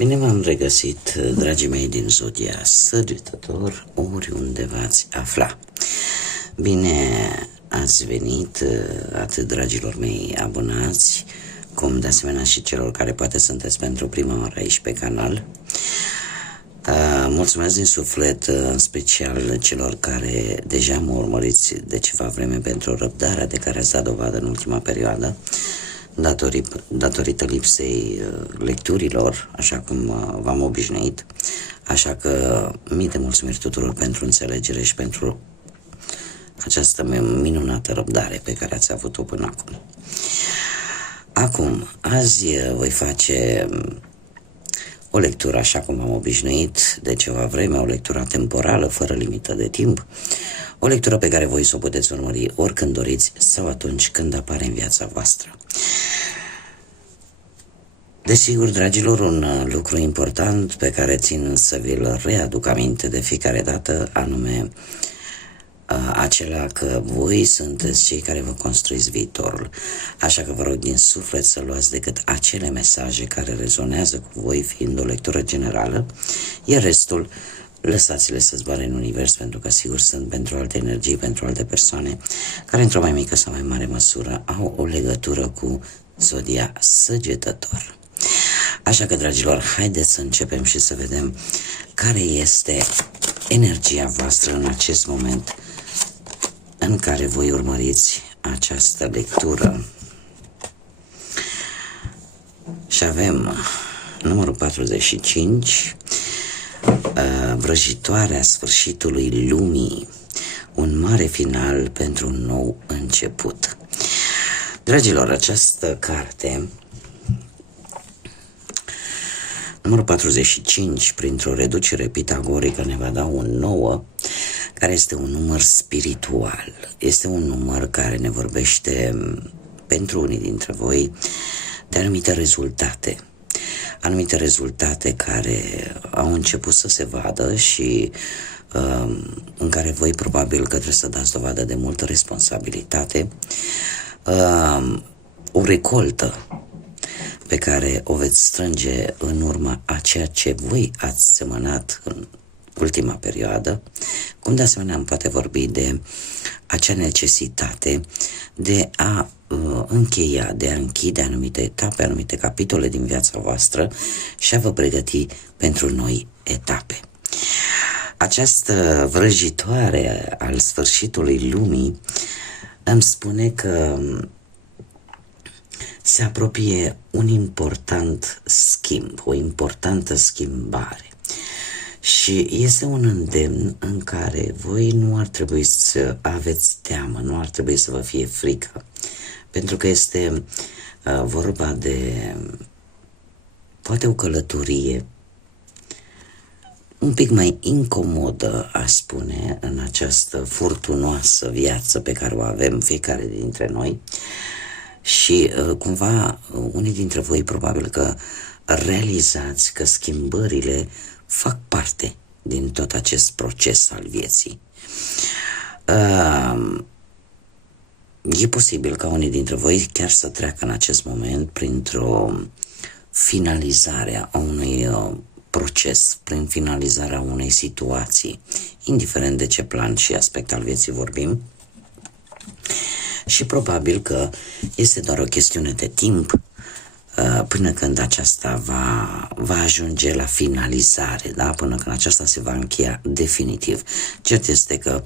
Bine v-am regăsit, dragii mei din Zodia Săgetător, oriunde v-ați afla. Bine ați venit atât dragilor mei abonați, cum de asemenea și celor care poate sunteți pentru prima oară aici pe canal. Mulțumesc din suflet, în special celor care deja mă urmăriți de ceva vreme pentru răbdarea de care ați dat dovadă în ultima perioadă, datorită lipsei lecturilor, așa cum v-am obișnuit. Așa că mii de mulțumiri tuturor pentru înțelegere și pentru această minunată răbdare pe care ați avut-o până acum. Acum, azi voi face o lectură așa cum am obișnuit de ceva vreme, o lectură temporală, fără limită de timp, o lectură pe care voi să o puteți urmări oricând doriți sau atunci când apare în viața voastră. Desigur, dragilor, un lucru important pe care țin să vi-l readuc aminte de fiecare dată, anume acela că voi sunteți cei care vă construiți viitorul. Așa că vă rog din suflet să luați decât acele mesaje care rezonează cu voi, fiind o lectură generală, iar restul lăsați-le să zboare în univers, pentru că sigur sunt pentru alte energii, pentru alte persoane care într-o mai mică sau mai mare măsură au o legătură cu Zodia Săgetător. Așa că, dragilor, haideți să începem și să vedem care este energia voastră în acest moment în care voi urmăriți această lectură. Și avem numărul 45, vrăjitoarea sfârșitului lumii, un mare final pentru un nou început. Dragilor, această carte, numărul 45, printr-o reducere pitagorică, ne va da un 9, care este un număr spiritual. Este un număr care ne vorbește, pentru unii dintre voi, de anumite rezultate care au început să se vadă și în care voi probabil că trebuie să dați dovadă de multă responsabilitate, o recoltă pe care o veți strânge în urma a ceea ce voi ați semănat în ultima perioadă, cum de asemenea îmi poate vorbi de acea necesitate de a încheia, de a închide anumite etape, anumite capitole din viața voastră și a vă pregăti pentru noi etape. Această vrăjitoare al sfârșitului lumii îmi spune că se apropie un important schimb, o importantă schimbare. Și este un îndemn în care voi nu ar trebui să aveți teamă, nu ar trebui să vă fie frică, pentru că este vorba de poate o călătorie un pic mai incomodă, aș spune, în această furtunoasă viață pe care o avem fiecare dintre noi. Și cumva unii dintre voi probabil că realizați că schimbările fac parte din tot acest proces al vieții. E posibil ca unii dintre voi chiar să treacă în acest moment printr-o finalizare a unui proces, prin finalizarea unei situații, indiferent de ce plan și aspect al vieții vorbim. Și probabil că este doar o chestiune de timp până când aceasta va ajunge la finalizare, da? Până când aceasta se va încheia definitiv. Cert este că,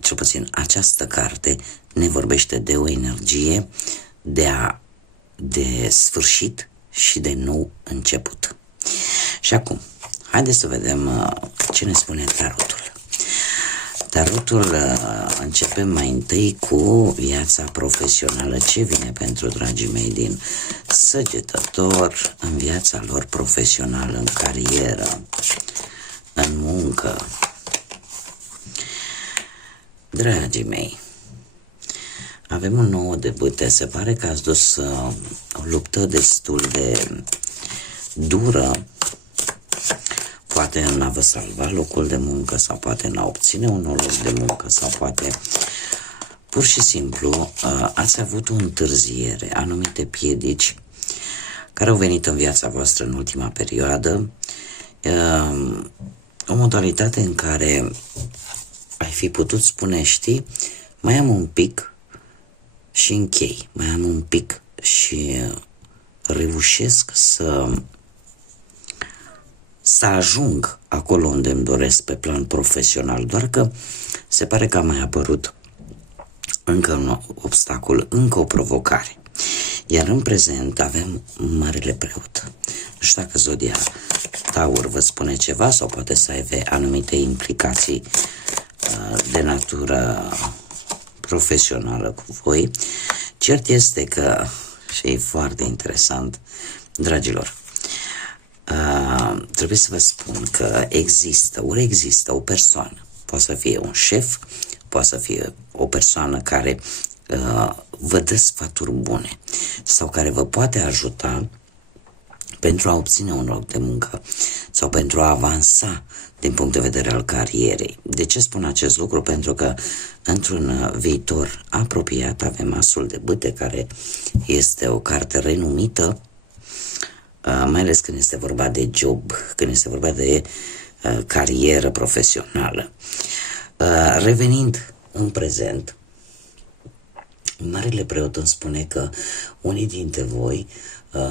cel puțin această carte ne vorbește de o energie de sfârșit și de nou început. Și acum, haideți să vedem ce ne spune tarotul. Tarotul începem mai întâi cu viața profesională. Ce vine pentru dragii mei din Săgetător în viața lor profesională, în carieră, în muncă? Dragii mei, avem un nou de bâte. Se pare că ați dus o luptă destul de dură, poate în a vă salva locul de muncă, sau poate în a obține un loc de muncă, sau poate pur și simplu ați avut o întârziere, anumite piedici care au venit în viața voastră în ultima perioadă, o modalitate în care ai fi putut spune, știi, mai am un pic și închei, mai am un pic și reușesc să ajung acolo unde îmi doresc pe plan profesional, doar că se pare că a mai apărut încă un obstacol, încă o provocare. Iar în prezent avem Marele Preot. Nu știu dacă zodia Taur vă spune ceva sau poate să aibă anumite implicații de natură profesională cu voi. Cert este că, și e foarte interesant, dragilor, trebuie să vă spun că există o persoană, poate să fie un șef, poate să fie o persoană care vă dă sfaturi bune sau care vă poate ajuta pentru a obține un loc de muncă sau pentru a avansa din punct de vedere al carierei. De ce spun acest lucru? Pentru că într-un viitor apropiat avem Asul de Bâte, care este o carte renumită, mai ales când este vorba de job, când este vorba de carieră profesională. Revenind în prezent, Marele Preot îmi spune că unii dintre voi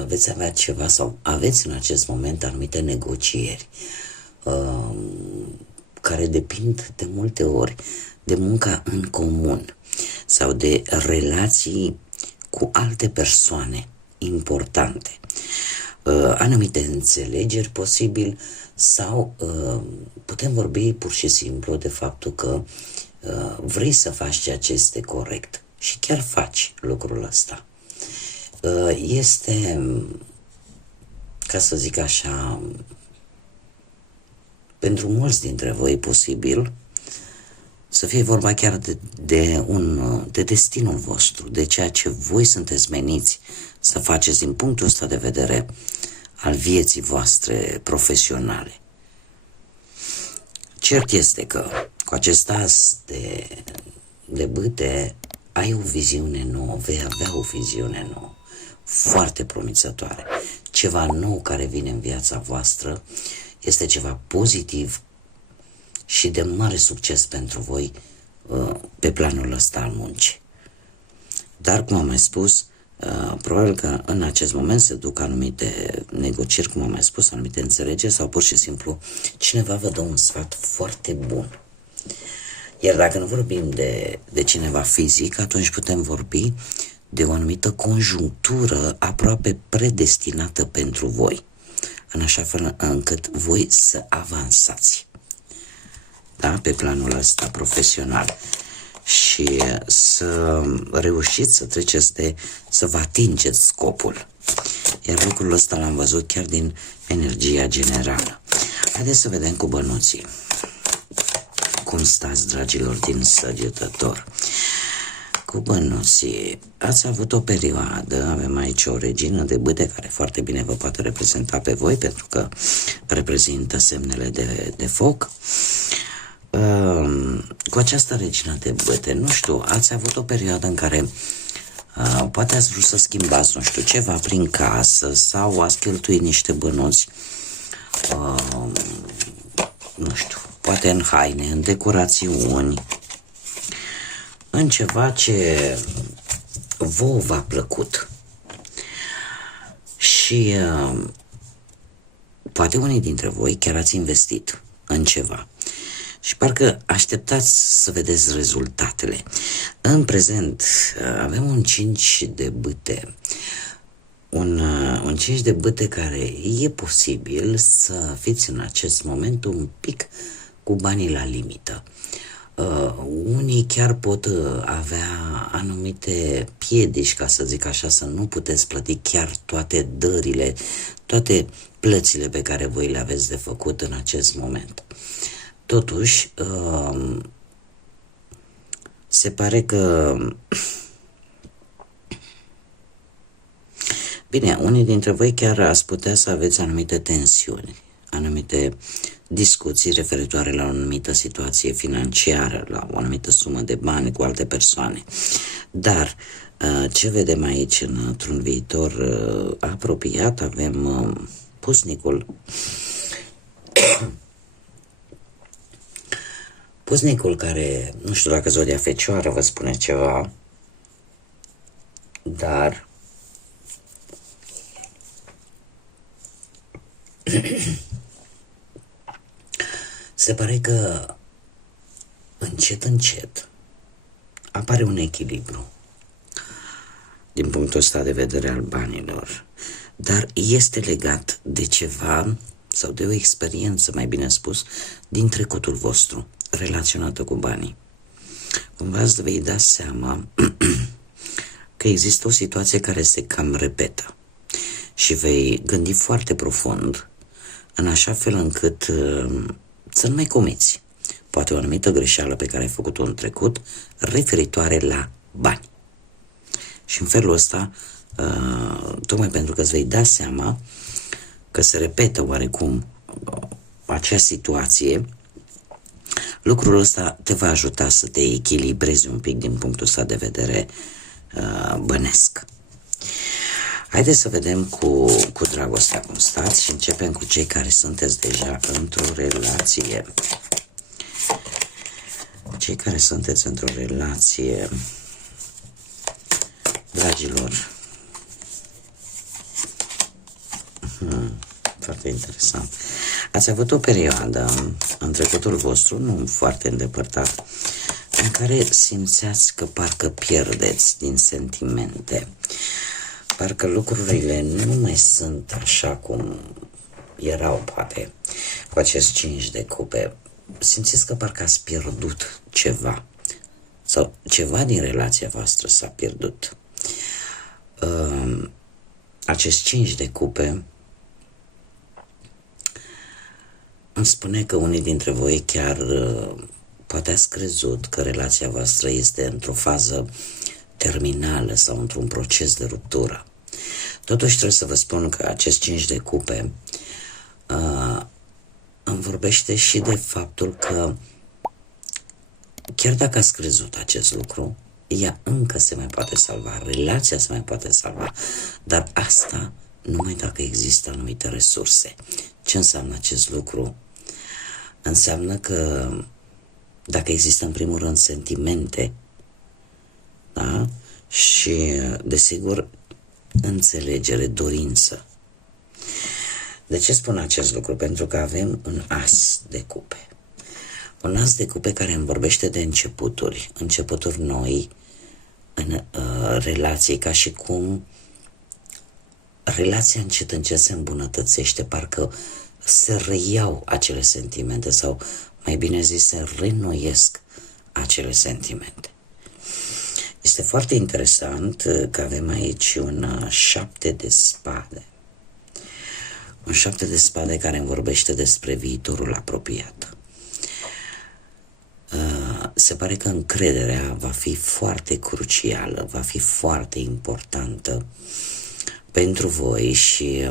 veți avea ceva sau aveți în acest moment anumite negocieri care depind de multe ori de munca în comun sau de relații cu alte persoane importante. Anumite înțelegeri posibil sau putem vorbi pur și simplu de faptul că vrei să faci ceea ce este corect și chiar faci lucrul ăsta. Este, ca să zic așa, pentru mulți dintre voi posibil să fie vorba chiar de destinul vostru, de ceea ce voi sunteți meniți să faceți din punctul ăsta de vedere al vieții voastre profesionale. Cert este că cu acest as de bâte ai o viziune nouă, vei avea o viziune nouă, foarte promițătoare. Ceva nou care vine în viața voastră este ceva pozitiv și de mare succes pentru voi pe planul ăsta al muncii. Dar, cum am mai spus, probabil că în acest moment se duc anumite negocieri, cum am mai spus, anumite înțelegeri sau pur și simplu cineva vă dă un sfat foarte bun. Iar dacă nu vorbim de cineva fizic, atunci putem vorbi de o anumită conjunctură aproape predestinată pentru voi, în așa fel încât voi să avansați, da, pe planul ăsta profesional și să reușiți să treceți să vă atingeți scopul. Iar lucrul ăsta l-am văzut chiar din energia generală. Haideți să vedem cu bănuții. Cum stați, dragilor, din Săgetător? Cu bănuții, ați avut o perioadă, avem aici o regină de bâte care foarte bine vă poate reprezenta pe voi, pentru că reprezintă semnele de foc. Cu această regină de bâte, nu știu, ați avut o perioadă în care poate ați vrut să schimbați, nu știu, ceva prin casă sau ați cheltuit niște bănuți, nu știu, poate în haine, în decorațiuni, în ceva ce vouă v-a plăcut. Și poate unii dintre voi chiar ați investit în ceva și parcă așteptați să vedeți rezultatele. În prezent avem un 5 de bâte, un 5 de bâte care e posibil să fiți în acest moment un pic cu banii la limită. Unii chiar pot avea anumite piedici, ca să zic așa, să nu puteți plăti chiar toate dările, toate plățile pe care voi le aveți de făcut în acest moment. Totuși, se pare că... Bine, unii dintre voi chiar ați putea să aveți anumite tensiuni, anumite discuții referitoare la o anumită situație financiară, la o anumită sumă de bani cu alte persoane. Dar Ce vedem aici într-un viitor apropiat? Avem pusnicul. Pusnicul care, nu știu dacă zodia Fecioară vă spune ceva, dar se pare că încet, încet apare un echilibru din punctul ăsta de vedere al banilor, dar este legat de ceva sau de o experiență, mai bine spus, din trecutul vostru relaționată cu banii. Cumva îți vei da seama că există o situație care se cam repetă și vei gândi foarte profund în așa fel încât să nu mai comiți poate o anumită greșeală pe care ai făcut-o în trecut referitoare la bani. Și în felul ăsta, tocmai pentru că îți vei da seama că se repetă oarecum acea situație, lucrul ăsta te va ajuta să te echilibrezi un pic din punctul ăsta de vedere bănesc. Haideți să vedem cu dragostea cum stați și începem cu cei care sunteți deja într-o relație. Cei care sunteți într-o relație, dragilor, foarte interesant. Ați avut o perioadă în trecutul vostru, nu foarte îndepărtat, în care simțeați că parcă pierdeți din sentimente. Parcă lucrurile nu mai sunt așa cum erau, poate, cu acest 5 de cupe. Simțiți că parcă ați pierdut ceva sau ceva din relația voastră s-a pierdut. Acest 5 de cupe îmi spune că unii dintre voi chiar poate ați crezut că relația voastră este într-o fază terminală sau într-un proces de ruptură. Totuși trebuie să vă spun că acest 5 de cupe îmi vorbește și de faptul că chiar dacă ați crezut acest lucru, ea încă se mai poate salva, relația se mai poate salva, dar asta numai dacă există anumite resurse. Ce înseamnă acest lucru? Înseamnă că dacă există în primul rând sentimente, da? Și desigur înțelegere, dorință. De ce spun acest lucru? Pentru că avem un as de cupe. Un as de cupe care îmi vorbește de începuturi noi în relații, ca și cum relația încet, încet se îmbunătățește, parcă se reiau acele sentimente sau, mai bine zis, se reînnoiesc acele sentimente. Este foarte interesant că avem aici un 7 de spade. Un 7 de spade care îmi vorbește despre viitorul apropiat. Se pare că încrederea va fi foarte crucială, va fi foarte importantă pentru voi și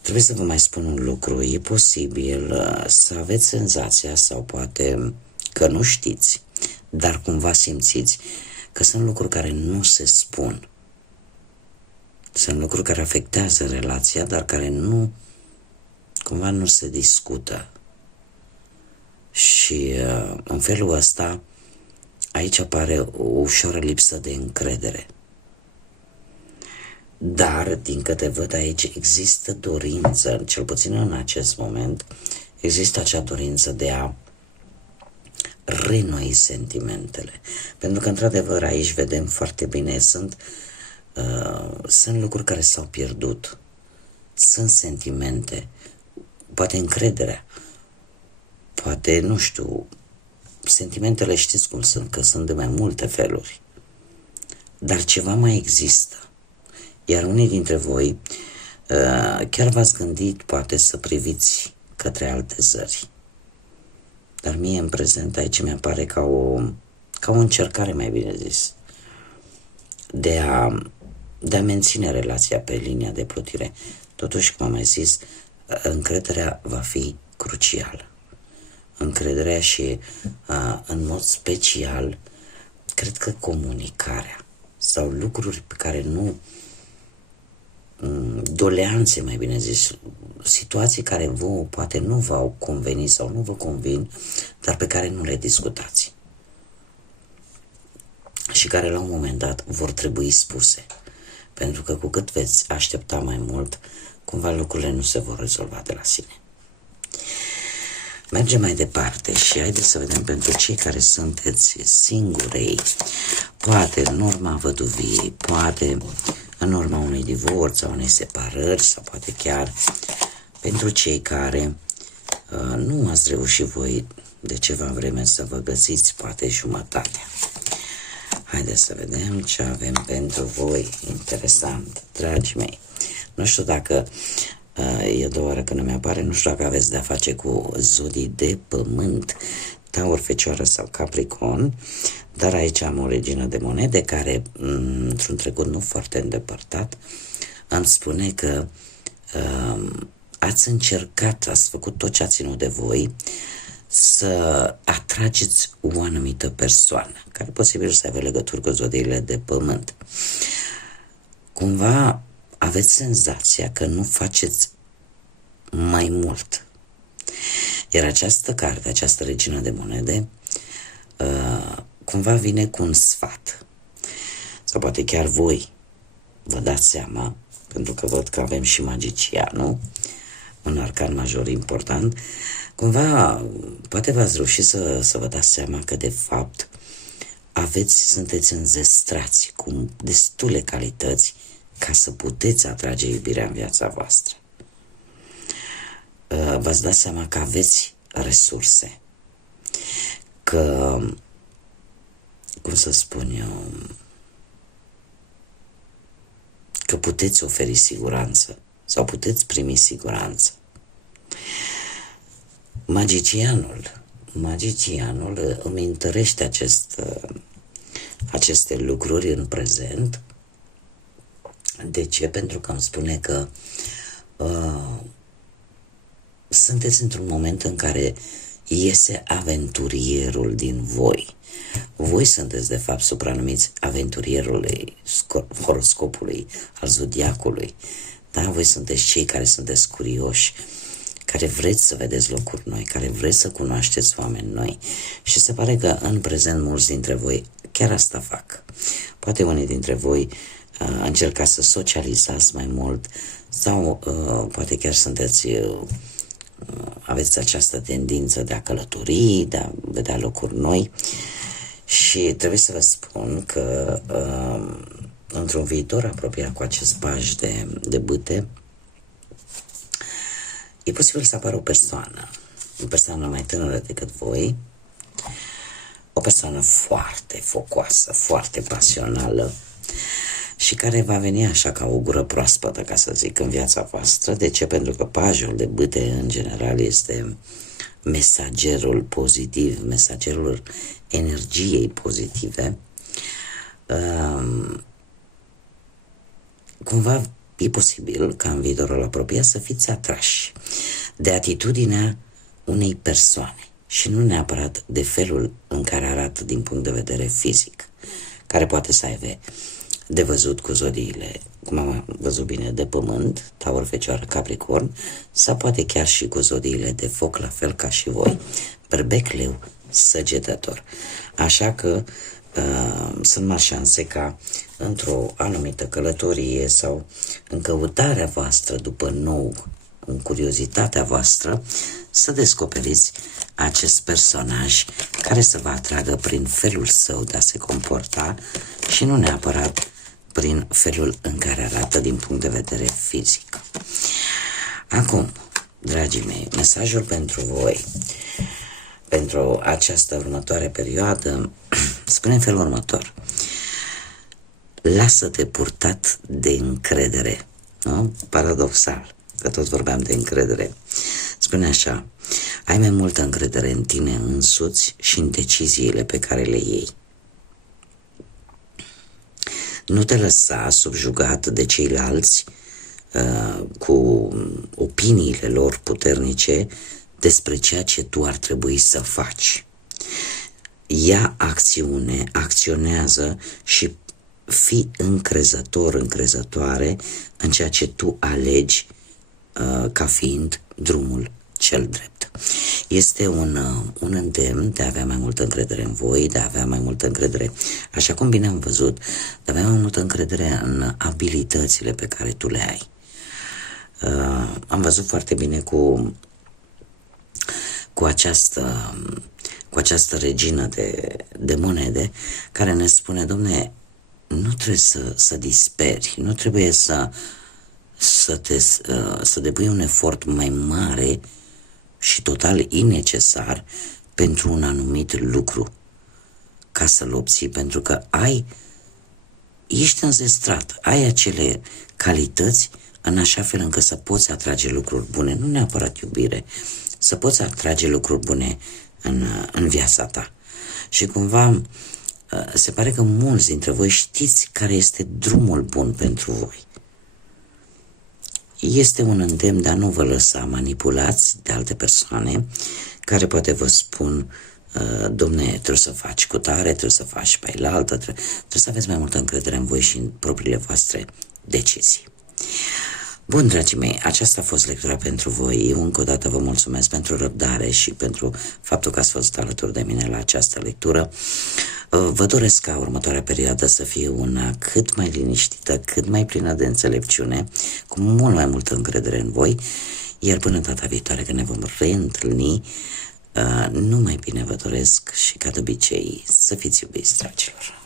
trebuie să vă mai spun un lucru. E posibil să aveți senzația sau poate că nu știți, dar cumva simțiți că sunt lucruri care nu se spun. Sunt lucruri care afectează relația, dar care cumva nu se discută. Și în felul ăsta, aici apare o ușoară lipsă de încredere. Dar, din câte văd aici, există dorință, cel puțin în acest moment, există acea dorință de a renoi sentimentele. Pentru că, într-adevăr, aici vedem foarte bine, sunt lucruri care s-au pierdut, sunt sentimente, poate încrederea, poate, nu știu, sentimentele știți cum sunt, că sunt de mai multe feluri, dar ceva mai există. Iar unii dintre voi chiar v-ați gândit poate să priviți către alte zări. Dar mie în prezent aici mi-apare ca o încercare, mai bine zis, de a menține relația pe linia de plutire. Totuși, cum am mai zis, încrederea va fi crucială. Încrederea și, în mod special, cred că comunicarea. sau lucruri pe care nu, doleanțe mai bine zis, situații care vouă poate nu v-au convenit sau nu vă convin, dar pe care nu le discutați și care la un moment dat vor trebui spuse, pentru că cu cât veți aștepta mai mult, cumva lucrurile nu se vor rezolva de la sine. Mergem mai departe și haideți să vedem pentru cei care sunteți singurei, poate în urma văduviei, poate în urma unui divorț sau unei separări, sau poate chiar pentru cei care nu ați reușit voi de ceva vreme să vă găsiți poate jumătatea. Haideți să vedem ce avem pentru voi. Interesant, dragii mei. Nu știu dacă e a doua oară când îmi apare, nu știu dacă aveți de-a face cu zodii de pământ, Taur, Fecioară sau Capricorn, dar aici am o regină de monede care, într-un trecut nu foarte îndepărtat, îmi spune că ați încercat, ați făcut tot ce a ținut de voi să atrageți o anumită persoană, care posibil să aibă legături cu zodiile de pământ. Cumva aveți senzația că nu faceți mai mult. Iar această carte, această regină de monede, cumva vine cu un sfat. Sau poate chiar voi vă dați seama, pentru că văd că avem și magicianul, un arcan major important, cumva poate v-ați reușit să vă dați seama că de fapt sunteți înzestrați cu destule calități ca să puteți atrage iubirea în viața voastră. V-ați dat seama că aveți resurse, că, cum să spun eu, că puteți oferi siguranță sau puteți primi siguranță. Magicianul îmi întărește aceste lucruri în prezent. De ce? Pentru că îmi spune că sunteți într-un moment în care iese aventurierul din voi. Voi sunteți de fapt supranumiți aventurierului horoscopului, al zodiacului. Da? Voi sunteți cei care sunteți curioși, care vreți să vedeți locuri noi, care vreți să cunoașteți oameni noi. Și se pare că în prezent mulți dintre voi chiar asta fac. Poate unii dintre voi încercați să socializați mai mult sau poate chiar aveți această tendință de a călători, de a vedea locuri noi. Și trebuie să vă spun că într-un viitor apropiat cu acest paj de bâte, e posibil să apară o persoană mai tânără decât voi, o persoană foarte focoasă, foarte pasională și care va veni așa ca o gură proaspătă, ca să zic, în viața voastră. De ce? Pentru că pajul de bâte în general este mesagerul pozitiv, mesagerul energiei pozitive. Cumva e posibil ca în viitorul apropiat să fiți atrași de atitudinea unei persoane și nu neapărat de felul în care arată din punct de vedere fizic, care poate să aibă de văzut cu zodiile, cum am văzut bine, de pământ, Taur, Fecioară, Capricorn, sau poate chiar și cu zodiile de foc, la fel ca și voi, Berbec, Leu, Săgetător. Așa că sunt mari șanse ca într-o anumită călătorie sau în căutarea voastră după nou, în curiozitatea voastră, să descoperiți acest personaj care să vă atragă prin felul său de a se comporta și nu neapărat prin felul în care arată din punct de vedere fizic. Acum, dragii mei, mesajul pentru voi, pentru această următoare perioadă, spune în felul următor: lasă-te purtat de încredere. Nu? Paradoxal, că tot vorbeam de încredere. Spune așa: ai mai multă încredere în tine însuți și în deciziile pe care le iei. Nu te lăsa subjugat de ceilalți cu opiniile lor puternice despre ceea ce tu ar trebui să faci. Ia acțiune, acționează și fii încrezător, încrezătoare în ceea ce tu alegi ca fiind drumul cel drept. Este un îndemn de a avea mai multă încredere în voi, de a avea mai multă încredere, așa cum bine am văzut, de a avea mai multă încredere în abilitățile pe care tu le ai. Am văzut foarte bine cu această regină de monede care ne spune: Dom'le, nu trebuie să disperi, nu trebuie să depui un efort mai mare și total innecesar pentru un anumit lucru ca să-l obții, pentru că ești înzestrat, ai acele calități în așa fel încât să poți atrage lucruri bune, nu neapărat iubire, să poți atrage lucruri bune în viața ta. Și cumva se pare că mulți dintre voi știți care este drumul bun pentru voi. Este un îndemn de a nu vă lăsa manipulați de alte persoane care poate vă spun: Dom'le, trebuie să faci cu tare, trebuie să faci pe ailaltă, trebuie să aveți mai multă încredere în voi și în propriile voastre decizii. Bun, dragii mei, aceasta a fost lectura pentru voi. Eu încă o dată vă mulțumesc pentru răbdare și pentru faptul că ați fost alături de mine la această lectură. Vă doresc ca următoarea perioadă să fie una cât mai liniștită, cât mai plină de înțelepciune, cu mult mai multă încredere în voi, iar până data viitoare când ne vom reîntâlni, numai bine vă doresc și ca de obicei să fiți iubiți, dragilor.